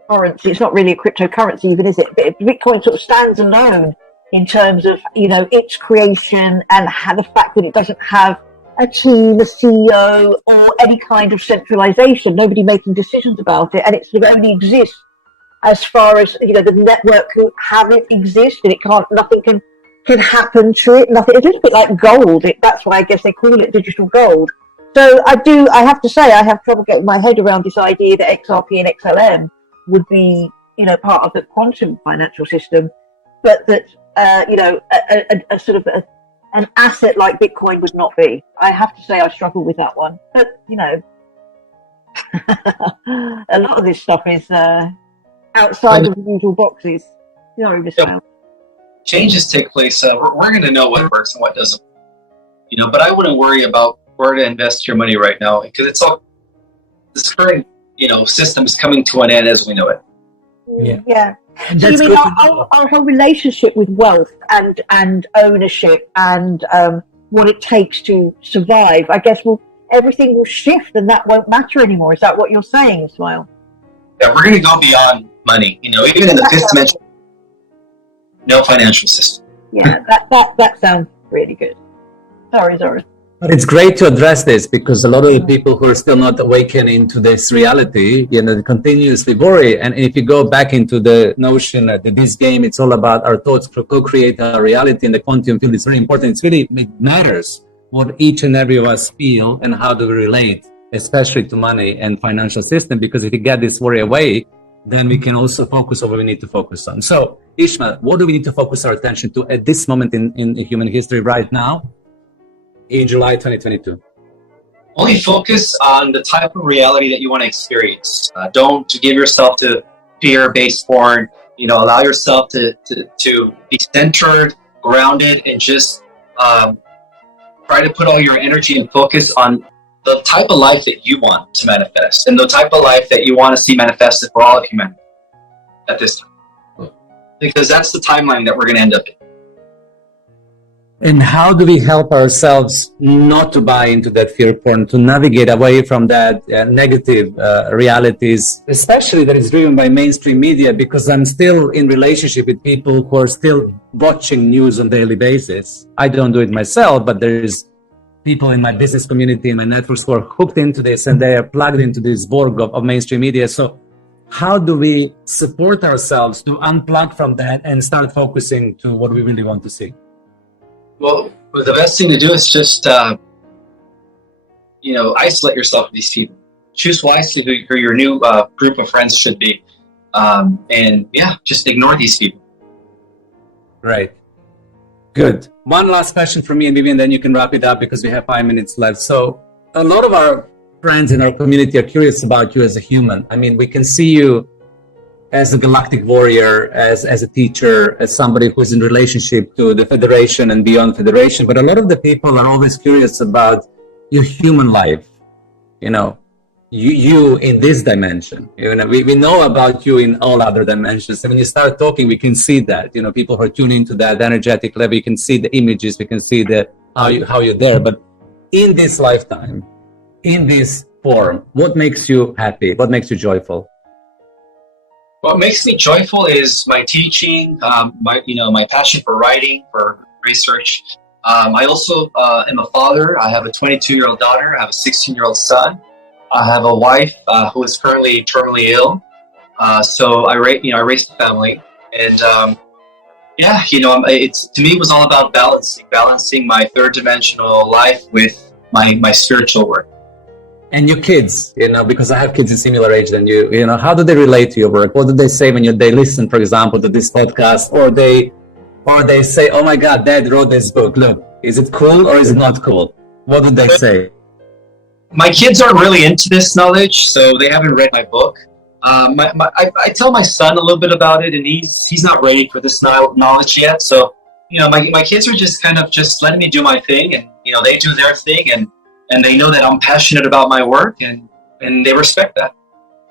currency. It's not really a cryptocurrency even, is it? But Bitcoin sort of stands alone in terms of its creation and the fact that it doesn't have a team, a CEO, or any kind of centralization. Nobody making decisions about it, and it sort of only exists as far as the network how it exists, and nothing can happen to it. Nothing. It's a little bit like gold. That's why I guess they call it digital gold. So I have to say I have trouble getting my head around this idea that XRP and XLM would be part of the quantum financial system, but that a sort of an asset like Bitcoin would not be. I have to say I struggle with that one. But a lot of this stuff is outside of the usual boxes. Changes take place. We're going to know what works and what doesn't. But I wouldn't worry about where to invest your money right now, because it's all this current system is coming to an end as we know it. Yeah. So you mean our whole relationship with wealth and ownership and what it takes to survive? I guess everything will shift and that won't matter anymore. Is that what you're saying, Ismael? Yeah, we're going to go beyond money. Even in the fifth dimension, no financial system. Yeah, that sounds really good. Sorry. But it's great to address this, because a lot of the people who are still not awakening to this reality, they continuously worry. And if you go back into the notion that this game, it's all about our thoughts co-create our reality, and the quantum field is very important. It matters what each and every of us feel and how do we relate, especially to money and financial system, because if you get this worry away, then we can also focus on what we need to focus on. So, Ismael, what do we need to focus our attention to at this moment in human history right now, in July 2022? Only focus on the type of reality that you want to experience. Don't give yourself to fear-based porn. Allow yourself to be centered, grounded, and just try to put all your energy and focus on the type of life that you want to manifest, and the type of life that you want to see manifested for all of humanity at this time. Because that's the timeline that we're going to end up in. And how do we help ourselves not to buy into that fear porn, to navigate away from that negative realities, especially that is driven by mainstream media? Because I'm still in relationship with people who are still watching news on a daily basis. I don't do it myself, but there's people in my business community, in my networks who are hooked into this, and they are plugged into this Borg of mainstream media. So how do we support ourselves to unplug from that and start focusing to what we really want to see? Well, the best thing to do is just, isolate yourself from these people. Choose wisely who your new group of friends should be. Just ignore these people. Right. Good. One last question from me, and Vivian, then you can wrap it up because we have 5 minutes left. So a lot of our friends in our community are curious about you as a human. I mean, we can see you as a galactic warrior, as a teacher, as somebody who's in relationship to the Federation and beyond Federation. But a lot of the people are always curious about your human life, you in this dimension. We know about you in all other dimensions. And when you start talking, we can see that, people who are tuning into that energetic level, you can see the images, we can see how you're there. But in this lifetime, in this form, what makes you happy? What makes you joyful? What makes me joyful is my teaching, my passion for writing, for research. I also am a father. I have a 22-year-old daughter. I have a 16-year-old son. I have a wife who is currently terminally ill. So I raised a family, and it's to me it was all about balancing my third dimensional life with my spiritual work. And your kids, because I have kids in similar age than you, how do they relate to your work? What do they say when they listen, for example, to this podcast, or they say, "Oh my God, Dad wrote this book. Look, is it cool or is it not cool?" What do they say? My kids aren't really into this knowledge, so they haven't read my book. I tell my son a little bit about it, and he's not ready for this knowledge yet. So, my kids are just kind of just letting me do my thing, and they do their thing, and they know that I'm passionate about my work, and they respect that.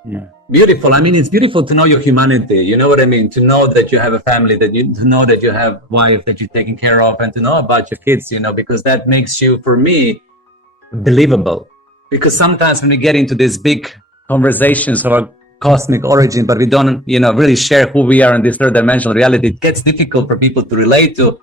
Yeah. Beautiful. I mean, it's beautiful to know your humanity. You know what I mean? To know that you have a family, to know that you have a wife that you're taking care of, and to know about your kids, because that makes you, for me, believable. Because sometimes when we get into these big conversations of our cosmic origin, but we don't, really share who we are in this third dimensional reality, it gets difficult for people to relate to.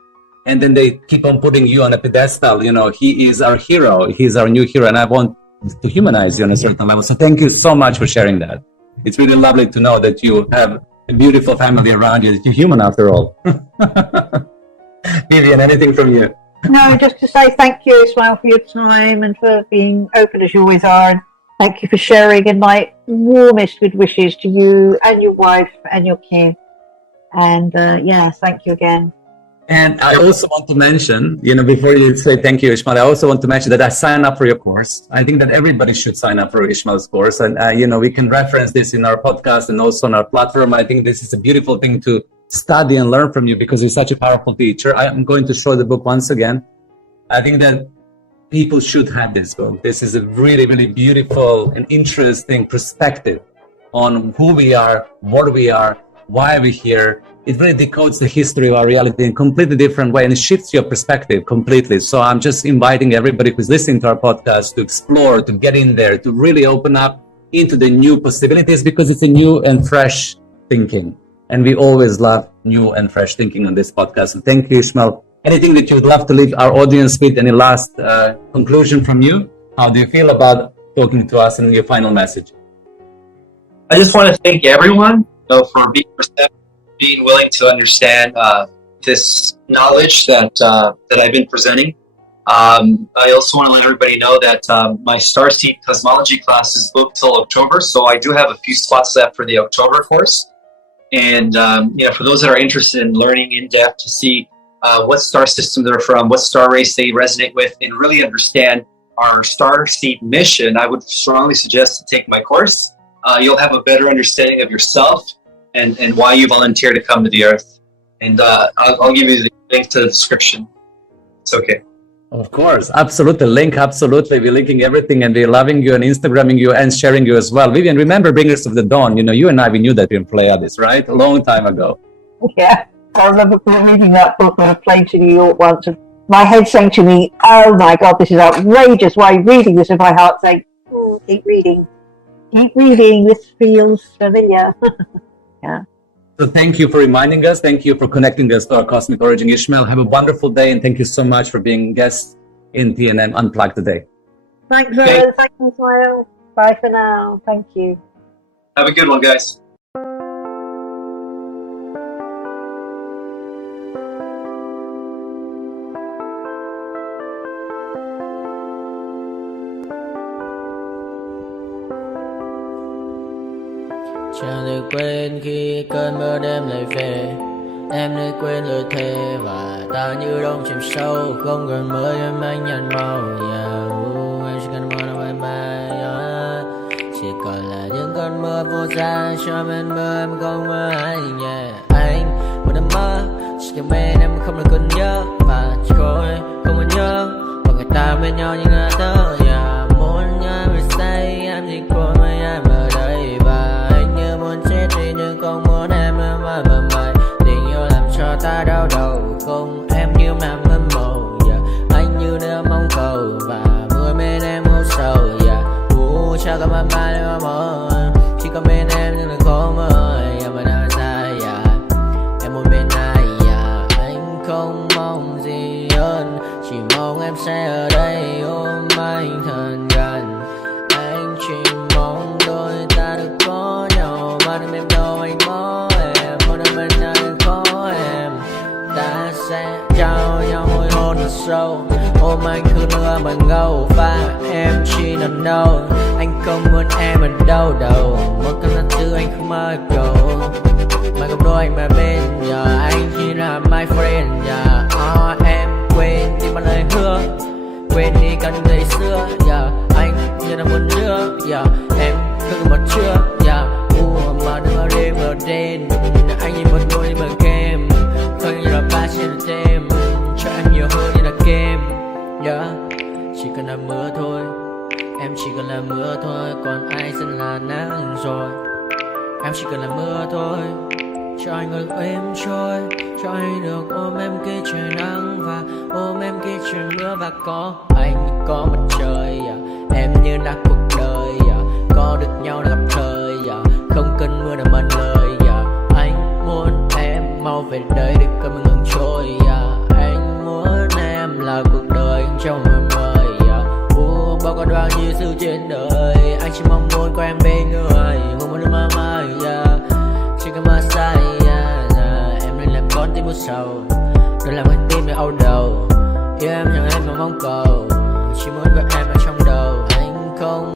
And then they keep on putting you on a pedestal. He is our hero. He's our new hero. And I want to humanize you on a certain level. So thank you so much for sharing that. It's really lovely to know that you have a beautiful family around you, that you're human after all. Vivian, anything from you? No, just to say thank you, Ismael, for your time and for being open as you always are. And thank you for sharing, and my warmest good wishes to you and your wife and your kid. And thank you again. And I also want to mention, before you say thank you, Ismael, I also want to mention that I signed up for your course. I think that everybody should sign up for Ismael's course. And, we can reference this in our podcast and also on our platform. I think this is a beautiful thing to study and learn from you because you're such a powerful teacher. I'm going to show the book once again. I think that people should have this book. This is a really, really beautiful and interesting perspective on who we are, what we are, why we're here. It really decodes the history of our reality in a completely different way, and it shifts your perspective completely. So I'm just inviting everybody who's listening to our podcast to explore, to get in there, to really open up into the new possibilities, because it's a new and fresh thinking. And we always love new and fresh thinking on this podcast. So thank you, Ismael. Anything that you would love to leave our audience with? Any last conclusion from you? How do you feel about talking to us and your final message? I just want to thank everyone for being receptive, being willing to understand this knowledge that I've been presenting. I also want to let everybody know that my Starseed Cosmology class is booked till October, so I do have a few spots left for the October course. And for those that are interested in learning in depth to see what star system they're from, what star race they resonate with, and really understand our Starseed mission, I would strongly suggest to take my course. You'll have a better understanding of yourself and why you volunteer to come to the Earth. And I'll give you the link to the description. It's okay. Of course, absolutely. Link, absolutely. We're linking everything, and we're loving you and Instagramming you and sharing you as well. Vivian, remember Bringers of the Dawn? You and I, we knew that in Pleiades, right? A long time ago. Yeah, I remember reading that book on a plane to New York once and my head saying to me, "Oh my God, this is outrageous. Why are you reading this?" And my heart saying, "Keep reading. Keep reading. This feels familiar." Yeah. So thank you for reminding us. Thank you for connecting us to our cosmic origin, Ishmael. Have a wonderful day, and thank you so much for being guest in TNM Unplugged today. Thanks, Okay. Rowan. Thanks, Ismael. Bye for now. Thank you. Have a good one, guys. Chẳng thể quên khi cơn mưa đêm lại về. Em đã quên lời thề và ta như đông chìm sâu. Không còn mới em anh nhận màu. Em chỉ cần mơ đâu em bay. Chỉ còn là những cơn mưa vô giá. Cho bên mơ em không mơ ai. Anh một đêm mơ. Chỉ cần bên em không được cần nhớ. Và chỉ có em không muốn nhớ. Và người ta bên nhau như ngã thơ. Muốn nhớ về say em chỉ có mấy em ở đây. Và anh như muốn chết đi nhưng không muốn em mơ mày. Tình yêu làm cho ta đau đầu. Không em như mà mơ mộng. Anh như đeo mong cầu. Và mưa bên em hút sầu. Chắc có mà mai em mơ. Chỉ có bên em nhưng đừng có mơ. Mà đã dài em muốn bên ai. Anh không mong gì hơn. Chỉ mong em sẽ ở đây ôm anh thật gần. Anh chỉ mong đôi ta được có nhau. Mà đừng em đâu anh có em. Một đêm bên nào đừng có em. Ta sẽ trao nhau môi hôn thật sâu. Ôm anh cứ mưa bằng ngâu. Và em chỉ nằm đâu. Anh không muốn em ở đâu đâu. Một cơn giận dữ anh không mơ cầu. Mà không đôi anh mà bên giờ. Anh chỉ là my friend. Em quên đi bao lời hứa. Quên đi cả những ngày xưa. Anh như là một đứa. Em cứ một chưa. Mà đừng ở đêm ở đêm. Anh như một đôi mà kem. Không như là ba trên đêm. Cho em nhiều hơn như là kem. Chỉ cần là mưa thôi. Em chỉ cần là mưa thôi. Còn ai sẽ là nắng rồi. Em chỉ cần là mưa thôi. Cho anh được êm trôi. Cho anh được ôm em khi trời nắng. Và ôm em khi trời mưa. Và có anh có mặt trời. Em như là cuộc đời. Có được nhau là gặp thời. Không cần mưa để mần lời. Anh muốn em mau về đây để cơn mưa ngừng trôi. Anh muốn em là cuộc đời trong mơ mời. Bao còn bao nhiêu sự trên đời. Anh chỉ mong muốn có em bên người. Không muốn được mơ mơ. Chỉ cần mơ say. Em nên làm con tim buốt sầu. Đừng làm con tim em âu đầu. Yêu em chẳng em mà mong cầu. Chỉ muốn có em ở trong đầu. Anh không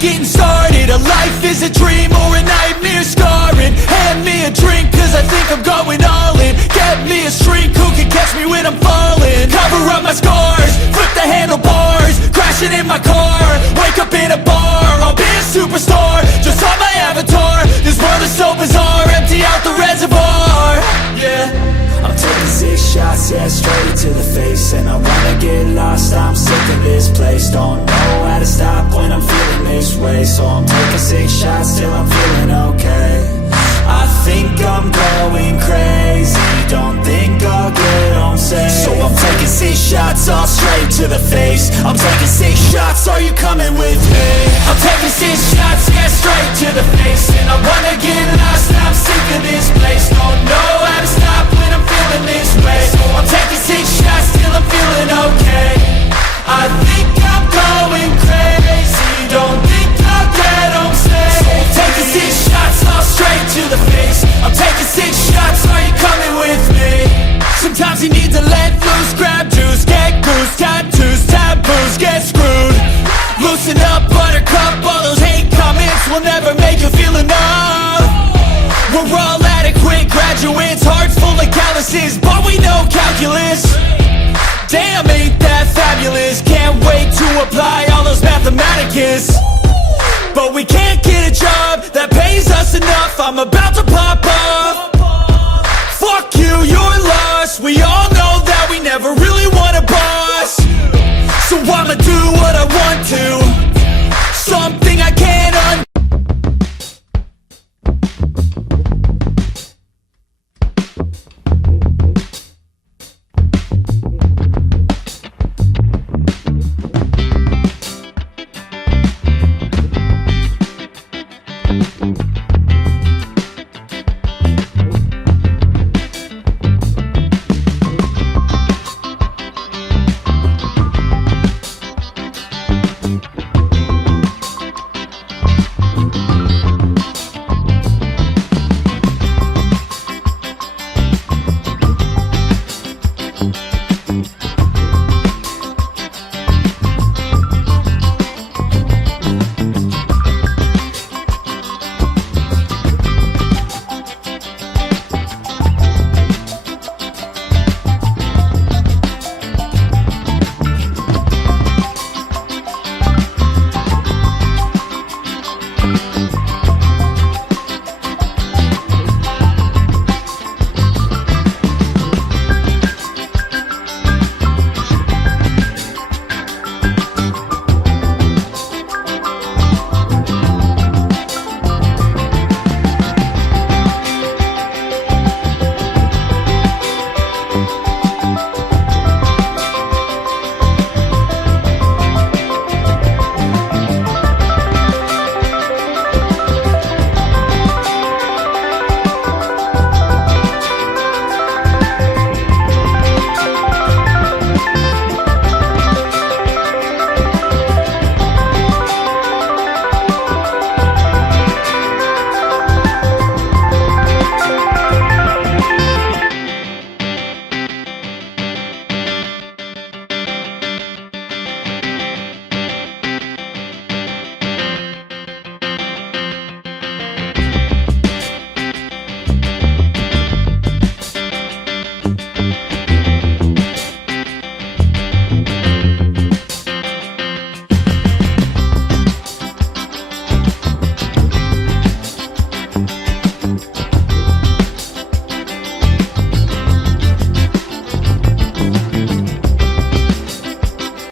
just getting started. A life is a dream or a nightmare scarring. Hand me a drink cause I think I'm going all in. Get me a shrink who can catch me when I'm falling. Cover up my scars, flip the handlebars, crashing in my car, wake up in a bar. I'll be a superstar, just on my avatar. This world is so bizarre, empty out the reservoir. Yeah, I'm taking 6 shots, yeah, straight to the face. And I wanna get lost, I'm sick of this place. Don't know how to stop when I'm feeling this way. So I'm taking 6 shots till I'm feeling okay. I think I'm going crazy, don't think I'll get home safe. So I'm taking 6 shots, all straight to the face. I'm taking 6 shots, are you coming with me? I'm taking 6 shots, yeah, straight to the face. And I wanna get lost, I'm sick of this place. Don't know how to stop when I'm feeling this way. So I'm taking 6 shots till I'm feeling okay. I think I'm going crazy, don't think I'll get home safe. So I'm taking 6 shots, all straight to the face. I'm taking 6 shots, are you coming with me? Sometimes you need to let loose, grab juice, get goose, tattoos, taboos, get screwed. Loosen up, buttercup, all those hate comments will never make you feel enough. We're all adequate graduates, hearts full of calluses, but we know calculus. Damn, ain't that fabulous, can't wait to apply all those mathematicus.